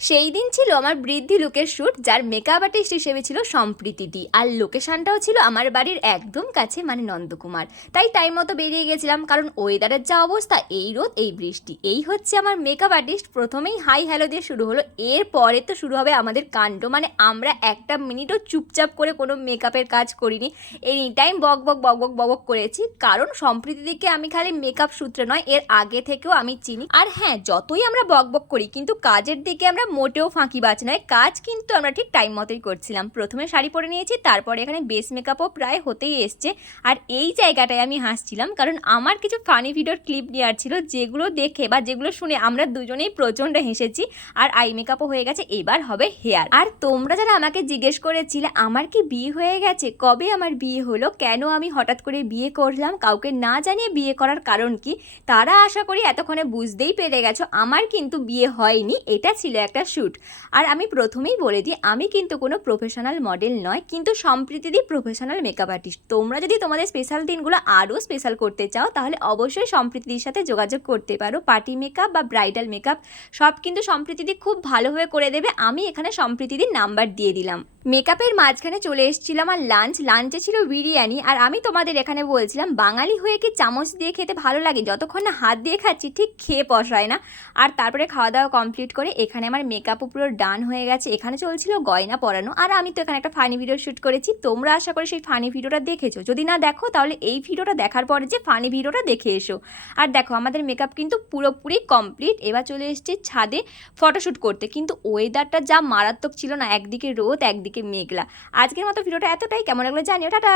সেই দিন ছিল আমার বৃদ্ধি লুকের শ্যুট, যার মেকআপ আর্টিস্ট হিসেবে ছিল সম্প্রীতি দি, আর লোকেশনটাও ছিল আমার বাড়ির একদম কাছে, মানে নন্দকুমার। তাই টাইম মতো বেরিয়ে গেছিলাম, কারণ ওয়েদারের যা অবস্থা, এই রোদ এই বৃষ্টি। এই হচ্ছে আমার মেকআপ আর্টিস্ট। প্রথমেই হাই হ্যালো দিয়ে শুরু হলো, এরপরে তো শুরু হবে আমাদের কাণ্ড। মানে আমরা একটা মিনিটও চুপচাপ করে কোনো মেকআপের কাজ করিনি, এনি টাইম বক বক বক বক বক বক করেছি। কারণ সম্প্রীতি দিকে আমি খালি মেকআপ সূত্রে নয়, এর আগে থেকেও আমি চিনি। আর হ্যাঁ, যতই আমরা বক বক করি, কিন্তু কাজের দিকে আমরা মোটেও ফাঁকিবাজ নয়। কাজ কিন্তু আমরা ঠিক টাইম মতোই করছিলাম। প্রথমে শাড়ি পরে নিয়েছি, তারপরে এখানে বেস মেকআপও প্রায় হতেই এসছে। আর এই জায়গাটায় আমি হাসছিলাম, কারণ আমার কিছু ফানি ভিডিওর ক্লিপ নেওয়ার ছিল, যেগুলো দেখে বা যেগুলো শুনে আমরা দুজনেই প্রচণ্ড হেসেছি। আর আই মেকআপও হয়ে গেছে, এবার হবে হেয়ার। আর তোমরা যারা আমাকে জিজ্ঞেস করেছিলে আমার কি বিয়ে হয়ে গেছে, কবে আমার বিয়ে হলো, কেন আমি হঠাৎ করে বিয়ে করলাম কাউকে না জানিয়ে বিয়ে করার কারণ কি, তারা আশা করি এতক্ষণে বুঝতেই পেরে গেছো আমার কিন্তু বিয়ে হয়নি, এটা ছিল একটা শ্যুট। আর আমি প্রথমেই বলে দিই, আমি কিন্তু কোনো প্রফেশনাল মডেল নয়, কিন্তু সম্প্রীতিদি প্রফেশনাল মেকআপ আর্টিস্ট। তোমরা যদি তোমাদের স্পেশাল দিনগুলো আরও স্পেশাল করতে চাও, তাহলে অবশ্যই সম্প্রীতিদির সাথে যোগাযোগ করতে পারো। পার্টি মেকআপ বা ব্রাইডাল মেকআপ সব কিন্তু সম্প্রীতিদি খুব ভালোভাবে করে দেবে। আমি এখানে সম্প্রীতিদির নাম্বার দিয়ে দিলাম। মেকআপের মাঝখানে চলে এসেছিলাম আর লাঞ্চে ছিল বিরিয়ানি। আর আমি তোমাদের এখানে বলছিলাম, বাঙালি হয়ে কি চামচ দিয়ে খেতে ভালো লাগে, যতক্ষণ না হাত দিয়ে খাচ্ছি ঠিক খেয়ে পসায় না। আর তারপরে খাওয়া দাওয়া কমপ্লিট করে এখানে আমার মেকআপও পুরো ডান হয়ে গেছে। এখানে চলছিল গয়না পরানো, আর আমি তো এখানে একটা ফানি ভিডিও শ্যুট করেছি। তোমরা আশা করি সেই ফানি ভিডিওটা দেখেছো, যদি না দেখো তাহলে এই ভিডিওটা দেখার পরে যে ফানি ভিডিওটা দেখে এসো। আর দেখো আমাদের মেকআপ কিন্তু পুরোপুরি কমপ্লিট। এবার চলে এসেছি ছাদে ফটোশ্যুট করতে, কিন্তু ওয়েদারটা যা মারাত্মক ছিল না, একদিকে রোদ একদিকে মেঘলা। আজকের মতো ভিডিওটা এতটাই, কেমন লাগলো জানিও, টাটা।